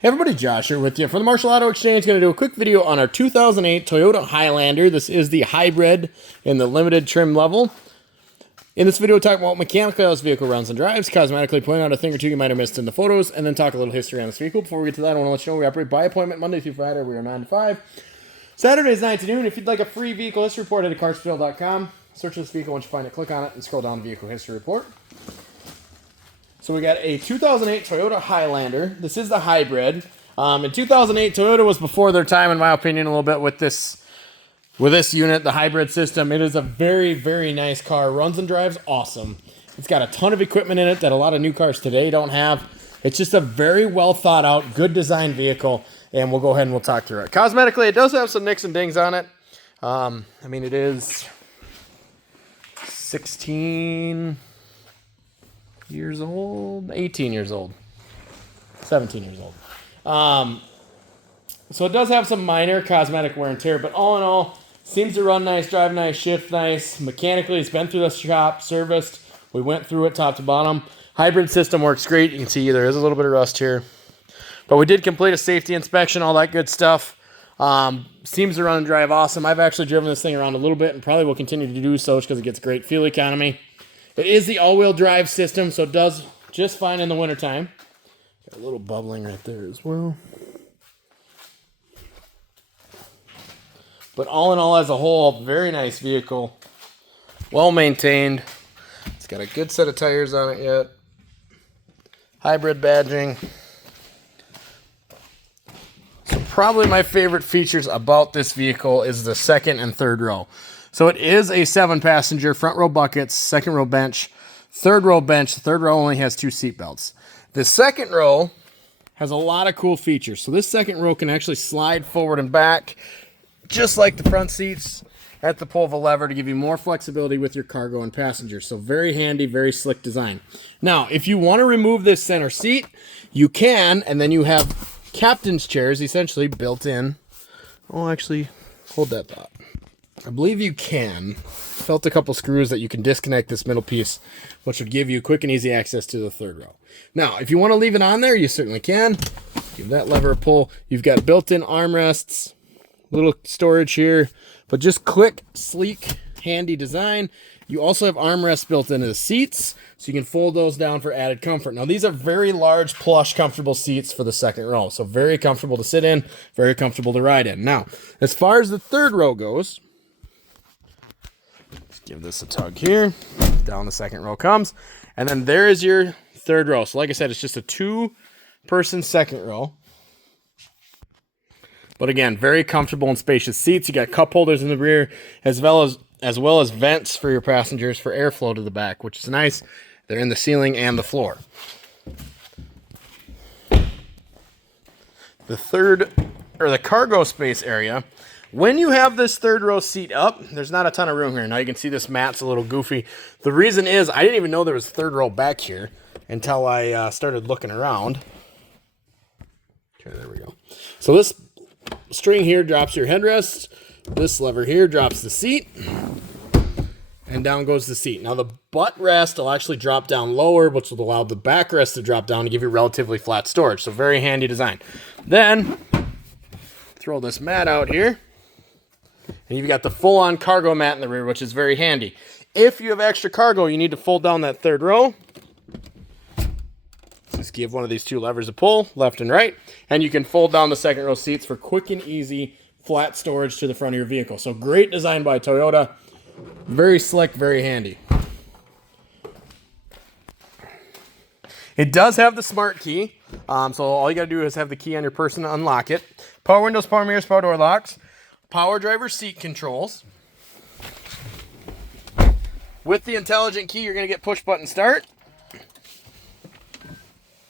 Hey everybody, Josh here with you for the Marshall Auto Exchange. Going to do a quick video on our 2008 Toyota Highlander. This is the hybrid in the limited trim level. In this video, we'll talk about mechanically how this vehicle runs and drives, cosmetically point out a thing or two you might have missed in the photos, and then talk a little history on this vehicle. Before we get to that, I want to let you know we operate by appointment Monday through Friday. We are 9 to 5. Saturdays 9 to noon. If you'd like a free vehicle history report, head to carsfield.com. Search this vehicle. Once you find it, click on it and scroll down to vehicle history report. So we got a 2008 Toyota Highlander. This is the hybrid. In 2008, Toyota was before their time, in my opinion, a little bit with this unit, the hybrid system. It is a very, very nice car. Runs and drives awesome. It's got a ton of equipment in it that a lot of new cars today don't have. It's just a very well thought out, good design vehicle, and we'll go ahead and we'll talk through it. Cosmetically, it does have some nicks and dings on it. I mean, it is 16 years old, 18 years old, 17 years old. So it does have some minor cosmetic wear and tear, but all in all, seems to run nice, drive nice, shift nice. Mechanically, it's been through the shop, serviced. We went through it top to bottom. Hybrid system works great. You can see there is a little bit of rust here, but we did complete a safety inspection, all that good stuff. Seems to run and drive awesome. I've actually driven this thing around a little bit and probably will continue to do so because it gets great fuel economy. It is the all-wheel drive system, so it does just fine in the wintertime. Got a little bubbling right there as well. But all in all, as a whole, very nice vehicle. Well maintained. It's got a good set of tires on it yet. Hybrid badging. So probably my favorite features about this vehicle is the second and third row. So it is a 7-passenger, front row buckets, second row bench, third row bench. The third row only has 2 seat belts. The second row has a lot of cool features. So this second row can actually slide forward and back, just like the front seats, at the pull of a lever to give you more flexibility with your cargo and passengers. So very handy, very slick design. Now, if you want to remove this center seat, you can, and then you have captain's chairs essentially built in. Oh, actually, hold that thought. I believe you can. Felt a couple screws that you can disconnect this middle piece, which would give you quick and easy access to the third row. Now, if you want to leave it on there, you certainly can. Give that lever a pull. You've got built-in armrests, little storage here, but just quick, sleek, handy design. You also have armrests built into the seats, so you can fold those down for added comfort. Now, these are very large, plush, comfortable seats for the second row, so very comfortable to sit in, very comfortable to ride in. Now, as far as the third row goes, let's give this a tug here. Down the second row comes, and then there is your third row. So like I said, it's just a 2-person second row. But again, very comfortable and spacious seats. You got cup holders in the rear, as well as vents for your passengers for airflow to the back, which is nice. They're in the ceiling and the floor. The cargo space area. When you have this third row seat up, there's not a ton of room here. Now you can see this mat's a little goofy. The reason is I didn't even know there was third row back here until I started looking around. Okay, there we go. So this string here drops your headrest. This lever here drops the seat. And down goes the seat. Now the butt rest will actually drop down lower, which will allow the backrest to drop down to give you relatively flat storage. So very handy design. Then throw this mat out here. And you've got the full-on cargo mat in the rear, which is very handy. If you have extra cargo, you need to fold down that third row. Just give one of these 2 levers a pull, left and right, and you can fold down the second row seats for quick and easy flat storage to the front of your vehicle. So great design by Toyota. Very slick, very handy. It does have the smart key, so all you got to do is have the key on your person to unlock it. Power windows, power mirrors, power door locks. Power driver seat controls. With the intelligent key, you're going to get push button start.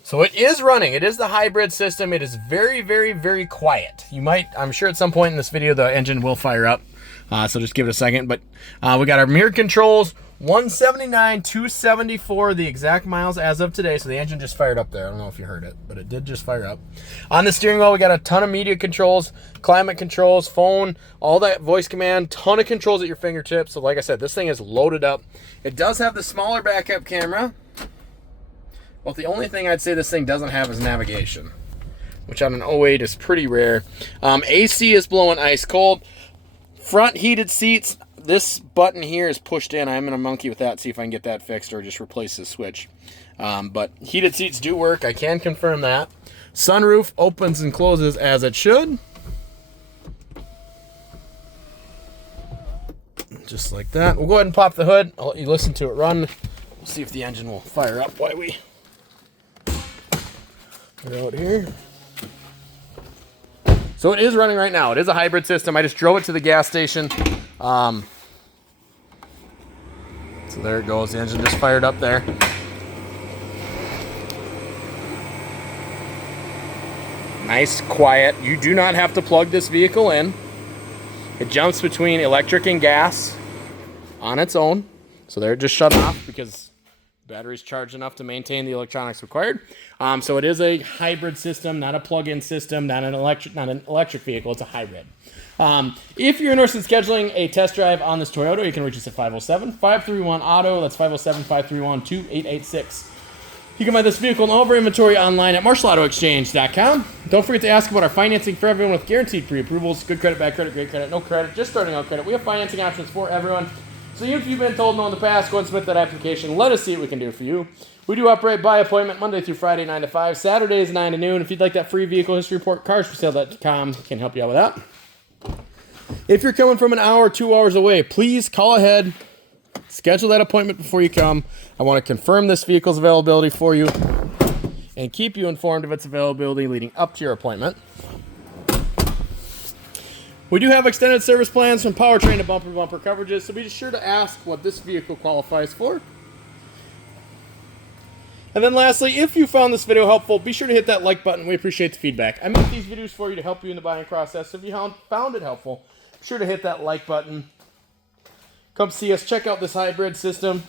So it is running. It is the hybrid system. It is very, very, very quiet. I'm sure at some point in this video, the engine will fire up. So just give it a second. But we got our mirror controls, 179, 274, the exact miles as of today. So the engine just fired up there. I don't know if you heard it, but it did just fire up. On the steering wheel, we got a ton of media controls, climate controls, phone, all that voice command, ton of controls at your fingertips. So like I said, this thing is loaded up. It does have the smaller backup camera. Well, the only thing I'd say this thing doesn't have is navigation. which on an '08 is pretty rare. AC is blowing ice cold. Front heated seats. This button here is pushed in. I'm going to monkey with that, see if I can get that fixed or just replace the switch. But heated seats do work. I can confirm that. Sunroof opens and closes as it should. Just like that. We'll go ahead and pop the hood. I'll let you listen to it run. We'll see if the engine will fire up while we get out here. So it is running right now. It is a hybrid system. I just drove it to the gas station. So there it goes. The engine just fired up there. Nice, quiet. You do not have to plug this vehicle in. It jumps between electric and gas on its own. So there it just shut off because the battery's charged enough to maintain the electronics required. So it is a hybrid system, not a plug-in system, not an electric vehicle. It's a hybrid. If you're interested in scheduling a test drive on this Toyota, you can reach us at 507-531-AUTO. That's 507-531-2886. You can buy this vehicle and all of our inventory online at marshallautoexchange.com. Don't forget to ask about our financing for everyone with guaranteed pre-approvals. Good credit, bad credit, great credit, no credit, just starting out credit. We have financing options for everyone. So even if you've been told no in the past, go and submit that application. Let us see what we can do for you. We do operate by appointment Monday through Friday, 9 to 5, Saturdays, 9 to noon. If you'd like that free vehicle history report, carsforsale.com can help you out with that. If you're coming from an hour, 2 hours away, please call ahead. Schedule that appointment before you come. I want to confirm this vehicle's availability for you and keep you informed of its availability leading up to your appointment. We do have extended service plans from powertrain to bumper-to-bumper coverages, so be sure to ask what this vehicle qualifies for. And then lastly, if you found this video helpful, be sure to hit that like button. We appreciate the feedback. I make these videos for you to help you in the buying process, so if you found it helpful, be sure to hit that like button. Come see us, check out this hybrid system,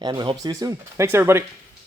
and we hope to see you soon. Thanks, everybody.